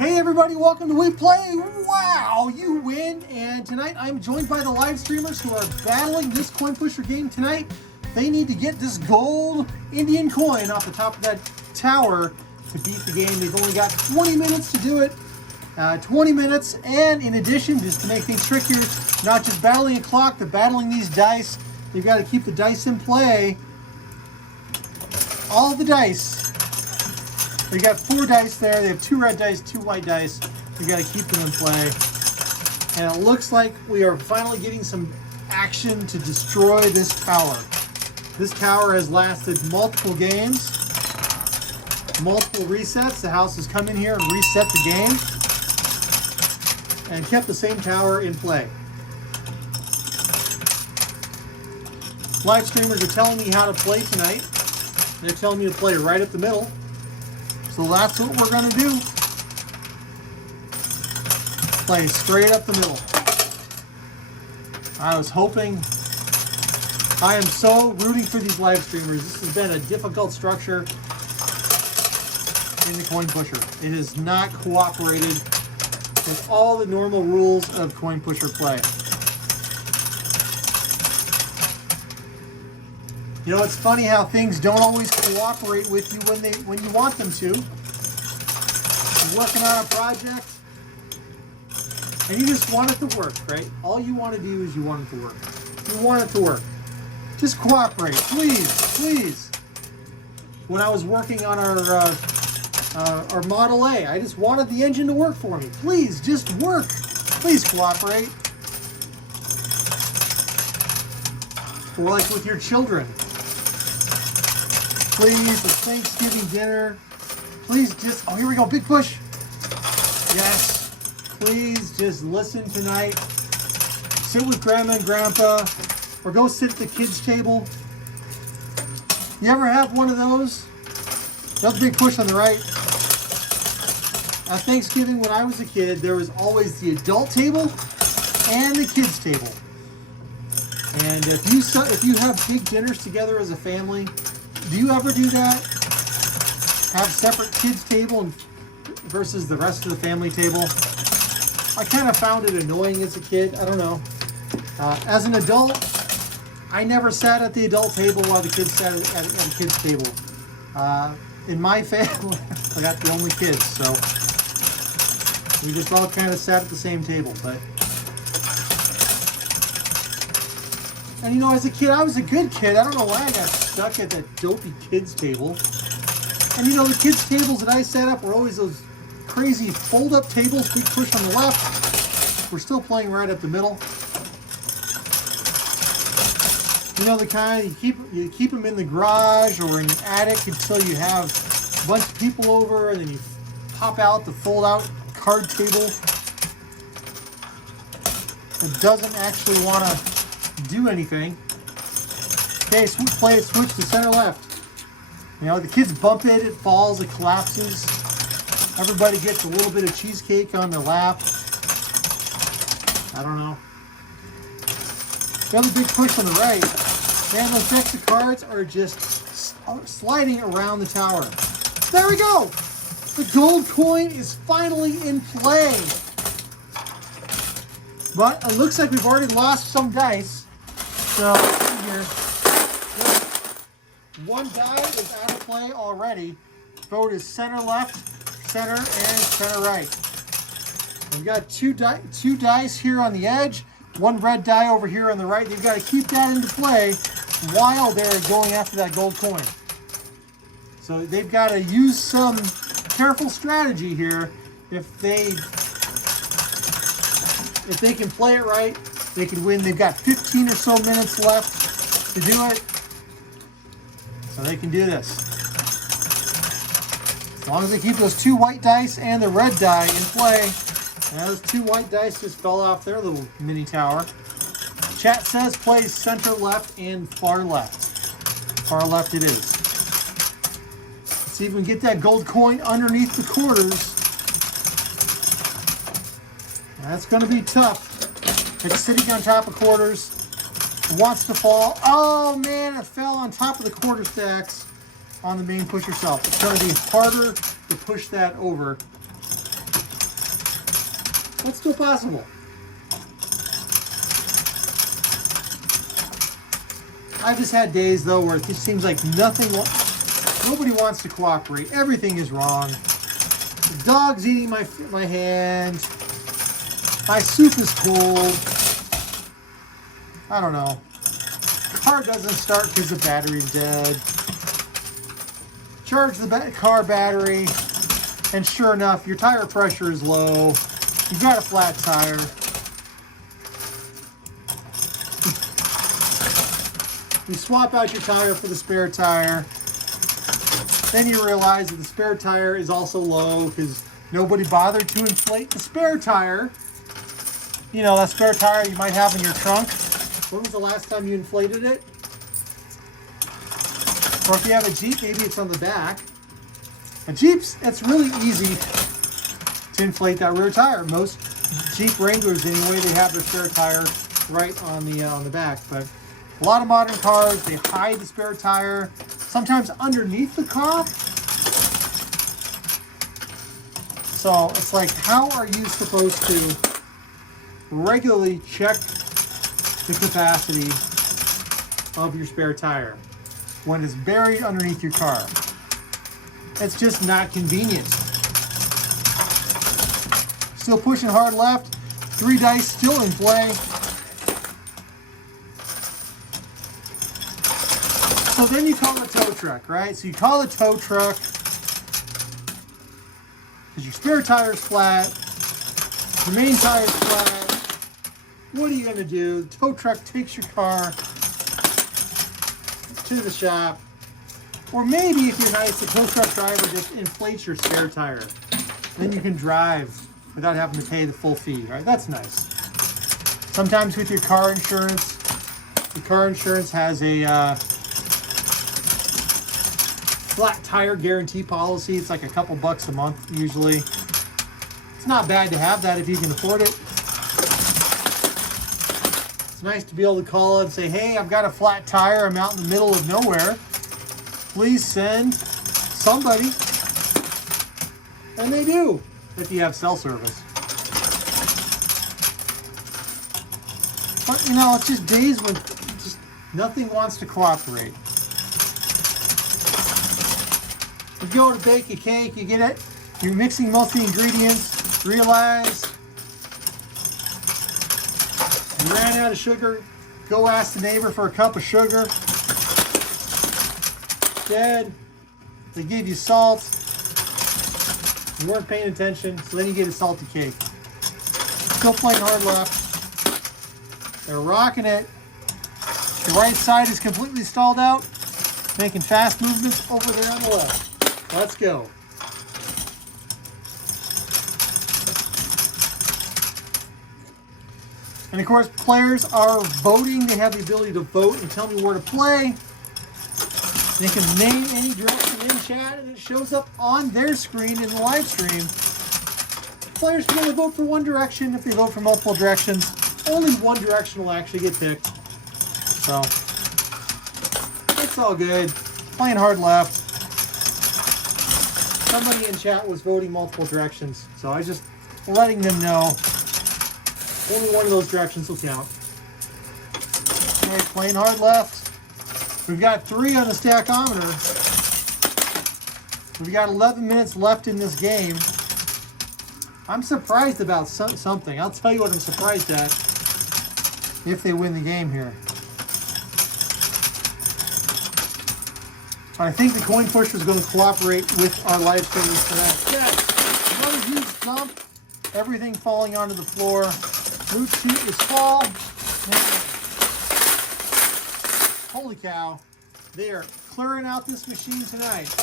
Hey everybody, welcome to We Play. Wow, you win. And tonight I'm joined by the live streamers who are battling this coin pusher game tonight. They need to get this gold Indian coin off the top of that tower to beat the game. They've only got 20 minutes to do it. 20 minutes, and in addition, just to make things trickier, not just battling a clock, but battling these dice. You've got to keep the dice in play. All the dice. They got 4 dice there. They have 2 red dice, 2 white dice. We got to keep them in play. And it looks like we are finally getting some action to destroy this tower. This tower has lasted multiple games, multiple resets. The house has come in here and reset the game and kept the same tower in play. Live streamers are telling me how to play tonight. They're telling me to play right up the middle. So that's what we're going to do. Play straight up the middle. I was hoping... I am so rooting for these live streamers. This has been a difficult structure in the coin pusher. It has not cooperated with all the normal rules of coin pusher play. You know, it's funny how things don't always cooperate with you when you want them to. You're working on a project and you just want it to work, right? All you want to do is you want it to work. You want it to work. Just cooperate, please, please. When I was working on our Model A, I just wanted the engine to work for me. Please, just work. Please cooperate. Or like with your children. Please, the Thanksgiving dinner. Please just, oh, here we go, big push. Yes. Please just listen tonight. Sit with Grandma and Grandpa. Or go sit at the kids' table. You ever have one of those? Another big push on the right. At Thanksgiving, when I was a kid, there was always the adult table and the kids' table. And if you have big dinners together as a family, do you ever do that? Have separate kids' table versus the rest of the family table? I kind of found it annoying as a kid. I don't know. As an adult, I never sat at the adult table while the kids sat at the kids' table. In my family, I got the only kids, so we just all kind of sat at the same table. And you know, as a kid, I was a good kid. I don't know why I got stuck at that dopey kids' table. And you know, the kids' tables that I set up were always those crazy fold-up tables, big push on the left. We're still playing right up the middle. You know, the kind you keep them in the garage or in the attic until you have a bunch of people over, and then you pop out the fold-out card table that doesn't actually want to do anything. Okay, play it, switch to center left. You know, the kids bump it, it falls, it collapses. Everybody gets a little bit of cheesecake on their lap. I don't know. Another big push on the right. Man, those decks of cards are just sliding around the tower. There we go! The gold coin is finally in play. But it looks like we've already lost some dice. So, here. One die is out of play already. Vote is center left, center, and center right. We've got two dice here on the edge. One red die over here on the right. They've got to keep that into play while they're going after that gold coin. So they've got to use some careful strategy here. If they can play it right, they can win. They've got 15 or so minutes left to do it. So they can do this. As long as they keep those 2 white dice and the red die in play. Now those 2 white dice just fell off their little mini tower. Chat says play center left and far left. Far left it is. Let's see if we can get that gold coin underneath the quarters. That's going to be tough. It's sitting on top of quarters. It wants to fall. Oh man, it fell on top of the quarter stacks on the main pusher shelf. It's going to be harder to push that over. That's still possible. I've just had days though where it just seems like nobody wants to cooperate. Everything is wrong. The dog's eating my hand. My soup is cold. I don't know. Car doesn't start because the battery's dead. Charge the car battery, and sure enough, your tire pressure is low. You've got a flat tire. You swap out your tire for the spare tire. Then you realize that the spare tire is also low because nobody bothered to inflate the spare tire. You know, that spare tire you might have in your trunk. When was the last time you inflated it? Or if you have a Jeep, maybe it's on the back. A Jeep's, it's really easy to inflate that rear tire. Most Jeep Wranglers, anyway, they have their spare tire right on the back. But a lot of modern cars, they hide the spare tire, sometimes underneath the car. So it's like, how are you supposed to regularly check the capacity of your spare tire when it's buried underneath your car? It's just not convenient. Still pushing hard left. 3 dice still in play. So then you call the tow truck, right? So you call the tow truck because your spare tire's flat, your main tire's flat. What are you going to do? The tow truck takes your car to the shop. Or maybe if you're nice, the tow truck driver just inflates your spare tire. Then you can drive without having to pay the full fee, right? That's nice. Sometimes with your car insurance, the car insurance has a flat tire guarantee policy. It's like a couple bucks a month usually. It's not bad to have that if you can afford it. It's nice to be able to call and say, hey, I've got a flat tire. I'm out in the middle of nowhere. Please send somebody. And they do, if you have cell service. But, you know, it's just days when just nothing wants to cooperate. You go to bake a cake, you get it, you're mixing most of the ingredients, realize you ran out of sugar, go ask the neighbor for a cup of sugar. Dead. They gave you salt. You weren't paying attention, so then you get a salty cake. Still playing hard left. They're rocking it. The right side is completely stalled out, making fast movements over there on the left. Let's go. And of course, players are voting. They have the ability to vote and tell me where to play. They can name any direction in chat and it shows up on their screen in the live stream. Players can only vote for one direction. If they vote for multiple directions, only one direction will actually get picked. So, it's all good. Playing hard left. Somebody in chat was voting multiple directions. So I just letting them know only one of those directions will count. Okay, playing hard left. We've got 3 on the stackometer. We've got 11 minutes left in this game. I'm surprised about something. I'll tell you what I'm surprised at if they win the game here. I think the coin pusher is going to cooperate with our live streamers tonight. Yes, another huge dump. Everything falling onto the floor. Loot chute is fall. Holy cow. They are clearing out this machine tonight.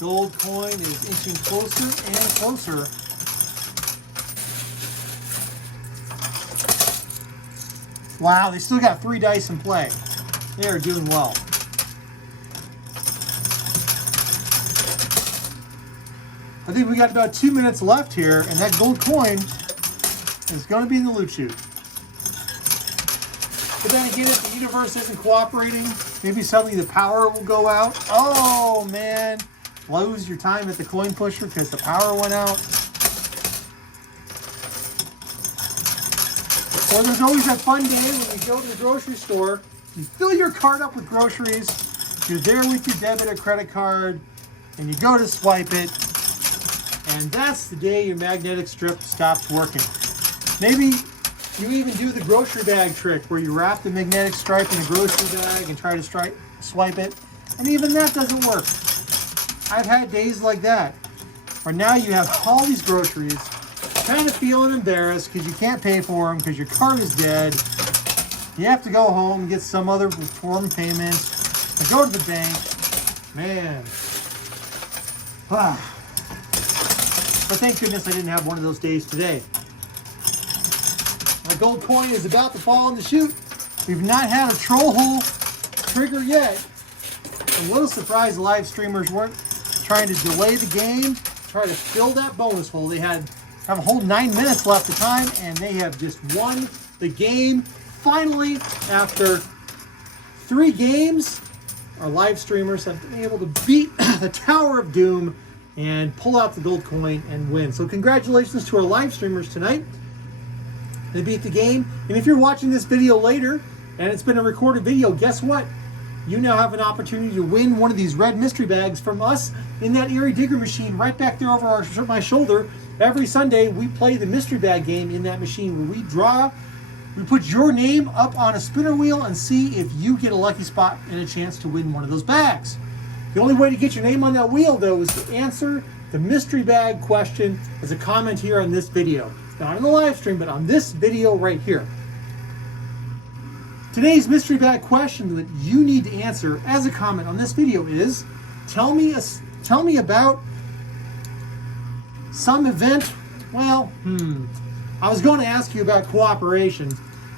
Gold coin is inching closer and closer. Wow, they still got 3 dice in play. They are doing well. I think we got about 2 minutes left here, and that gold coin is going to be in the loot chute. But then again, if the universe isn't cooperating, maybe suddenly the power will go out. Oh, man. Lose your time at the coin pusher because the power went out. Or there's always that fun day when you go to the grocery store, you fill your cart up with groceries, you're there with your debit or credit card, and you go to swipe it, and that's the day your magnetic strip stops working. Maybe you even do the grocery bag trick where you wrap the magnetic stripe in a grocery bag and try to swipe it, and even that doesn't work. I've had days like that, where now you have all these groceries, kind of feeling embarrassed because you can't pay for them because your card is dead. You have to go home and get some other form of payment, or go to the bank. Man. But thank goodness I didn't have one of those days today. My gold coin is about to fall in the chute. We've not had a troll hole trigger yet. I'm a little surprised the live streamers weren't trying to delay the game, try to fill that bonus hole. They have a whole 9 minutes left of time, and they have just won the game. Finally, after 3 games, our live streamers have been able to beat the Tower of Doom and pull out the gold coin and win. So congratulations to our live streamers tonight. They beat the game. And if you're watching this video later, and it's been a recorded video, guess what? You now have an opportunity to win one of these red mystery bags from us in that Erie Digger machine right back there over my shoulder. Every Sunday, we play the mystery bag game in that machine where we draw, we put your name up on a spinner wheel and see if you get a lucky spot and a chance to win one of those bags. The only way to get your name on that wheel, though, is to answer the mystery bag question as a comment here on this video. Not on the live stream, but on this video right here. Today's mystery bag question that you need to answer as a comment on this video is, tell me about some event. Well, I was going to ask you about cooperation.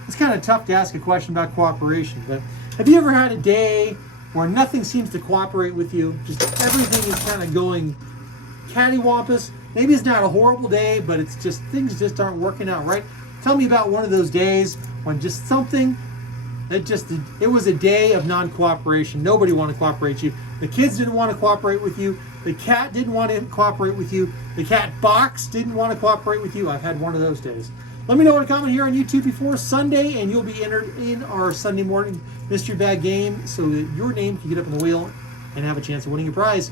It's kind of tough to ask a question about cooperation, but have you ever had a day where nothing seems to cooperate with you? Just everything is kind of going cattywampus. Maybe it's not a horrible day, but it's just things just aren't working out right. Tell me about one of those days when just something it was a day of non-cooperation. Nobody wanted to cooperate with you. The kids didn't want to cooperate with you. The cat didn't want to cooperate with you. The cat box didn't want to cooperate with you. I've had one of those days. Let me know in a comment here on YouTube before Sunday, and you'll be entered in our Sunday morning mystery bag game so that your name can get up on the wheel and have a chance of winning a prize.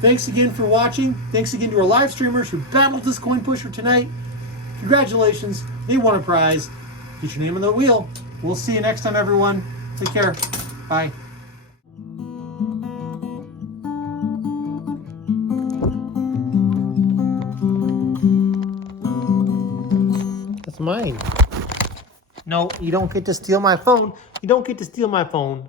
Thanks again for watching. Thanks again to our live streamers who battled this coin pusher tonight. Congratulations. They won a prize. Get your name on the wheel. We'll see you next time, everyone. Take care. Bye. That's mine. No, you don't get to steal my phone. You don't get to steal my phone.